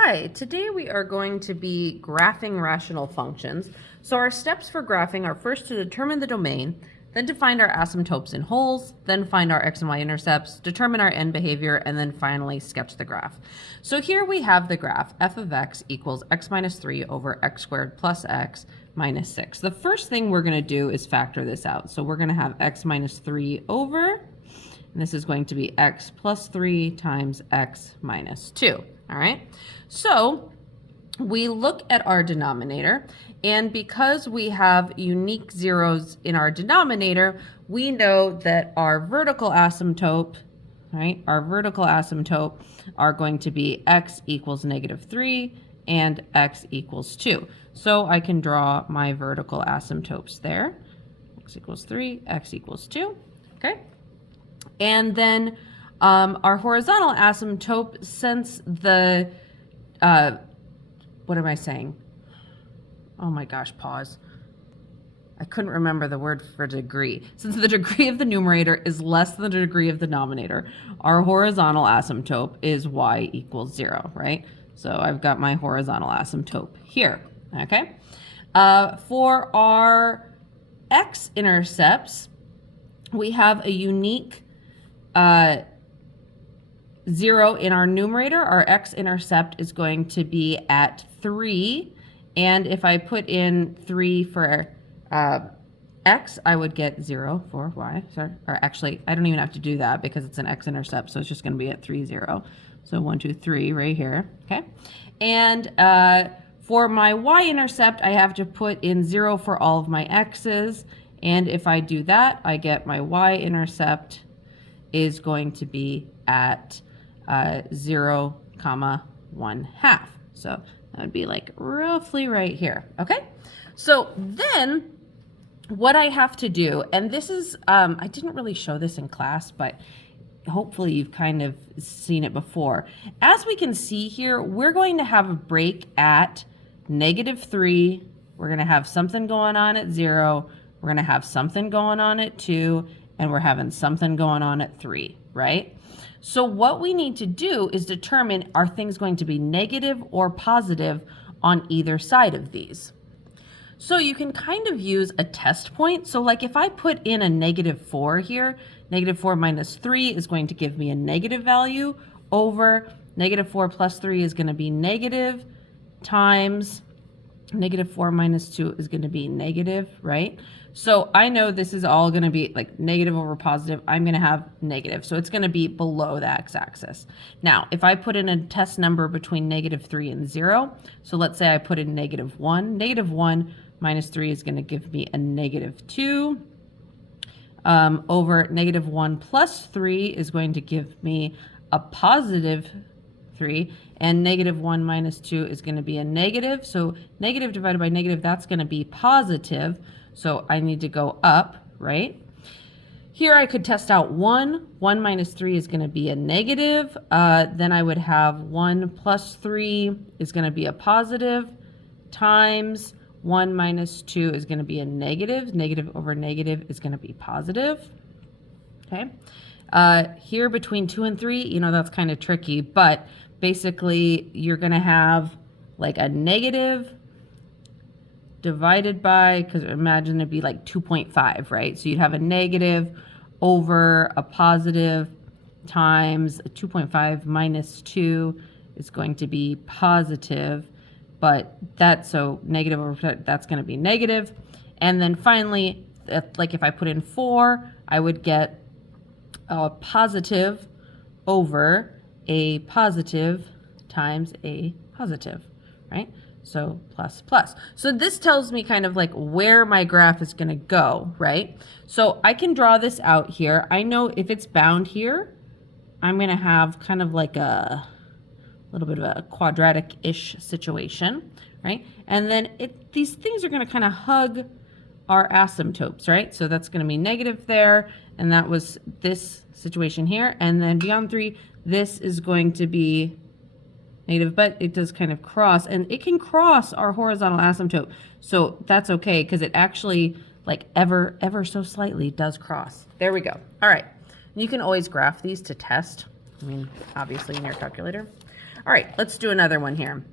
Hi, today we are going to be graphing rational functions. So our steps for graphing are first to determine the domain, then to find our asymptotes in wholes, then find our x and y intercepts, determine our end behavior, and then finally sketch the graph. So here we have the graph f of x equals x minus 3 over x squared plus x minus 6. The first thing we're going to do is factor this out. So we're going to have x minus 3 over, and this is going to be x plus 3 times x minus 2. All right, so we look at our denominator, and because we have unique zeros in our denominator, we know that our vertical asymptote, right, our vertical asymptote are going to be x equals negative 3 and x equals 2. So I can draw my vertical asymptotes there. X equals 3, x equals 2, okay? And then our horizontal asymptote, since the, what am I saying? Oh my gosh, pause. I couldn't remember the word for degree. Since the degree of the numerator is less than the degree of the denominator, our horizontal asymptote is y equals 0, right? So I've got my horizontal asymptote here, okay? For our x-intercepts, we have a unique 0 in our numerator. Our x-intercept is going to be at 3. And if I put in 3 for x, I would get 0 for y. Sorry. Or actually, I don't even have to do that because it's an x-intercept, so it's just going to be at 3, 0. So 1, 2, 3 right here. Okay. And for my y-intercept, I have to put in 0 for all of my x's. And if I do that, I get my y-intercept is going to be at 0, 1/2. So that would be like roughly right here. Okay. So then what I have to do, and this is, I didn't really show this in class, but hopefully you've kind of seen it before. As we can see here, we're going to have a break at negative 3. We're going to have something going on at 0. We're going to have something going on at 2. And we're having something going on at 3, right? So what we need to do is determine, are things going to be negative or positive on either side of these? So you can kind of use a test point. So like if I put in a negative 4 here, negative 4 minus 3 is going to give me a negative value over negative 4 plus 3 is going to be negative times negative 4 minus 2 is going to be negative, right? So I know this is all going to be like negative over positive. I'm going to have negative. So it's going to be below the x-axis. Now, if I put in a test number between negative 3 and 0, so let's say I put in negative 1. Negative 1 minus 3 is going to give me a negative 2. Over negative 1 plus 3 is going to give me a positive 3, and negative 1 minus 2 is going to be a negative. So negative divided by negative, that's going to be positive. So I need to go up, right? Here I could test out 1. 1 minus 3 is going to be a negative. Then I would have 1 plus 3 is going to be a positive times 1 minus 2 is going to be a negative. Negative over negative is going to be positive. Okay. Here between 2 and 3, you know, that's kind of tricky, but basically you're going to have like a negative divided by, because imagine it'd be like 2.5, right? So you'd have a negative over a positive times 2.5 minus 2 is going to be positive, but that's, so negative over, that's going to be negative. And then finally, like if I put in 4, I would get a positive over a positive times a positive, right? So plus plus. So this tells me kind of like where my graph is going to go, right? So I can draw this out here. I know if it's bound here, I'm going to have kind of like a little bit of a quadratic-ish situation, right? And then these things are going to kind of hug our asymptotes, right? So that's going to be negative there, and that was this situation here. And then beyond 3, this is going to be negative, but it does kind of cross, and it can cross our horizontal asymptote. So that's okay, because it actually like ever so slightly does cross. There we go. All right. You can always graph these to test. I mean, obviously in your calculator. All right, let's do another one here.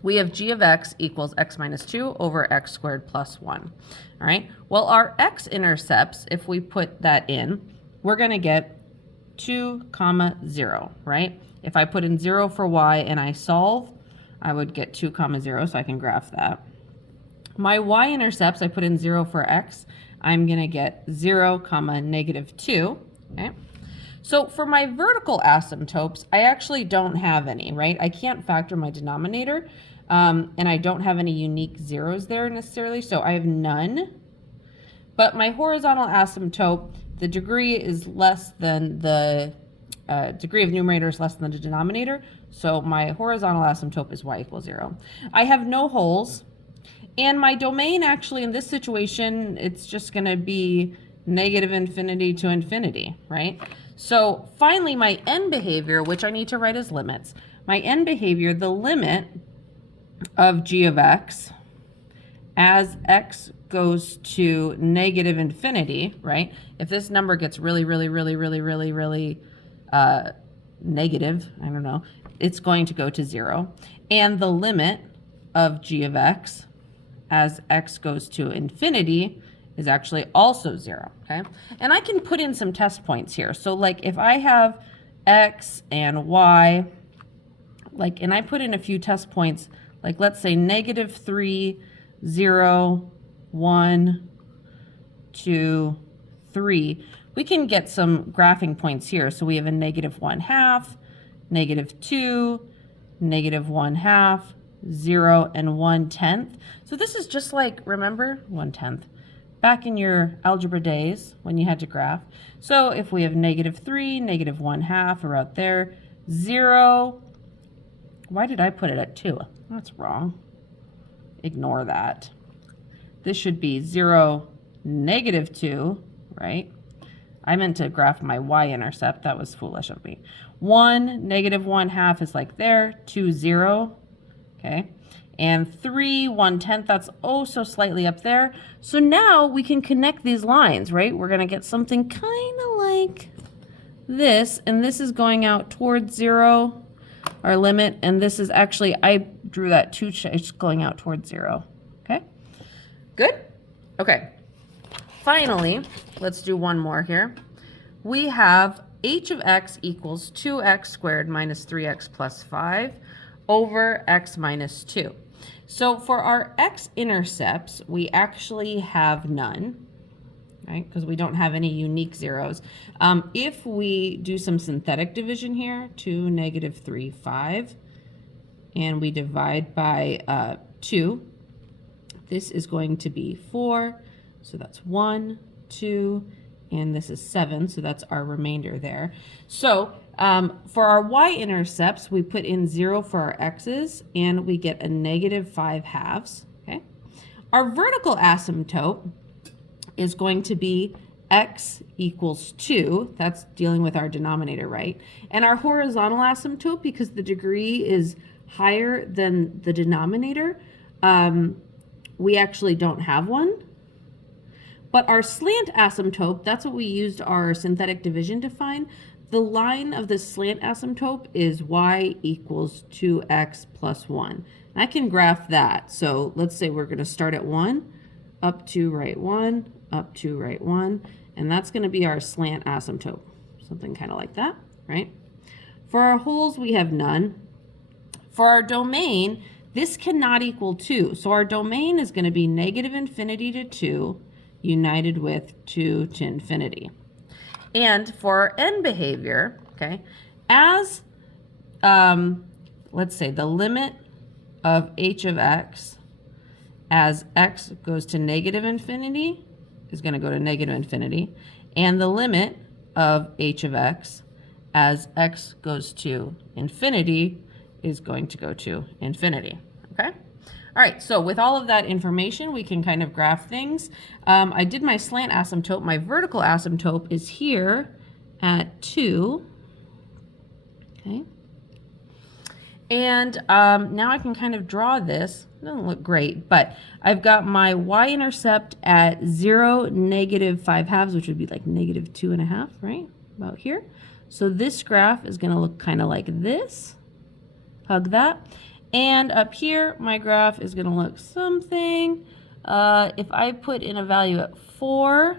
We have g of x equals x minus 2 over x squared plus 1. All right, well, our x-intercepts, if we put that in, we're going to get 2, 0, right? If I put in 0 for y and I solve, I would get 2, 0, so I can graph that. My y-intercepts, I put in 0 for x, I'm going to get 0, negative 2, okay? So for my vertical asymptotes, I actually don't have any, right? I can't factor my denominator, and I don't have any unique zeros there necessarily, so I have none. But my horizontal asymptote, the degree is less than the degree of numerator is less than the denominator, so my horizontal asymptote is y equals 0. I have no holes, and my domain actually in this situation, it's just going to be negative infinity to infinity, right? So finally, my end behavior, which I need to write as limits, my end behavior, the limit of g of x as x goes to negative infinity, right? If this number gets really negative, I don't know, it's going to go to 0. And the limit of g of x as x goes to infinity is actually also 0, okay? And I can put in some test points here. So like if I have x and y, like, and I put in a few test points, like let's say negative 3, 0, 1, 2, 3, we can get some graphing points here. So we have a negative 1/2, negative 2, negative 1/2, 0, and 1/10. So this is just like, remember, 1/10, back in your algebra days when you had to graph. So if we have negative 3, negative 1/2 are out there, 0, why did I put it at 2? That's wrong. Ignore that. This should be 0, negative 2, right? I meant to graph my y-intercept. That was foolish of me. 1, negative 1/2 is like there. 2, 0. Okay. And 3, 1/10, that's oh so slightly up there. So now we can connect these lines, right? We're going to get something kind of like this. And this is going out towards 0, our limit. And this is actually, I drew that too, it's going out towards 0. Okay. Good? Okay. Finally, let's do one more here. We have h of x equals 2x squared minus 3x plus 5 over x minus 2. So for our x-intercepts, we actually have none, right? Because we don't have any unique zeros. If we do some synthetic division here, 2, negative 3, 5, and we divide by 2, this is going to be 4. So that's 1, 2, and this is 7. So that's our remainder there. So for our y-intercepts, we put in 0 for our x's, and we get a negative 5/2. Okay. Our vertical asymptote is going to be x equals 2. That's dealing with our denominator, right? And our horizontal asymptote, because the degree is higher than the denominator, we actually don't have one. But our slant asymptote, that's what we used our synthetic division to find. The line of the slant asymptote is y equals 2x plus 1. And I can graph that. So let's say we're going to start at 1, up to right 1, up to right 1. And that's going to be our slant asymptote. Something kind of like that, right? For our holes, we have none. For our domain, this cannot equal 2. So our domain is going to be negative infinity to 2 united with 2 to infinity. And for our end behavior, okay, as, let's say the limit of h of x as x goes to negative infinity is going to go to negative infinity, and the limit of h of x as x goes to infinity is going to go to infinity, okay? All right, so with all of that information, we can kind of graph things. I did my slant asymptote. My vertical asymptote is here at 2. Okay. And now I can kind of draw this. It doesn't look great, but I've got my y-intercept at 0, negative 5/2, which would be like negative 2.5, right? About here. So this graph is going to look kind of like this. hug that. And up here, my graph is going to look something. If I put in a value at 4,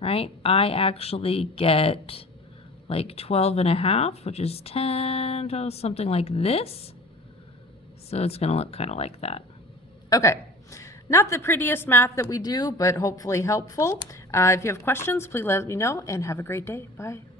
right, I actually get like 12.5, which is 10, something like this. So it's going to look kind of like that. Okay. Not the prettiest math that we do, but hopefully helpful. If you have questions, please let me know, and have a great day. Bye.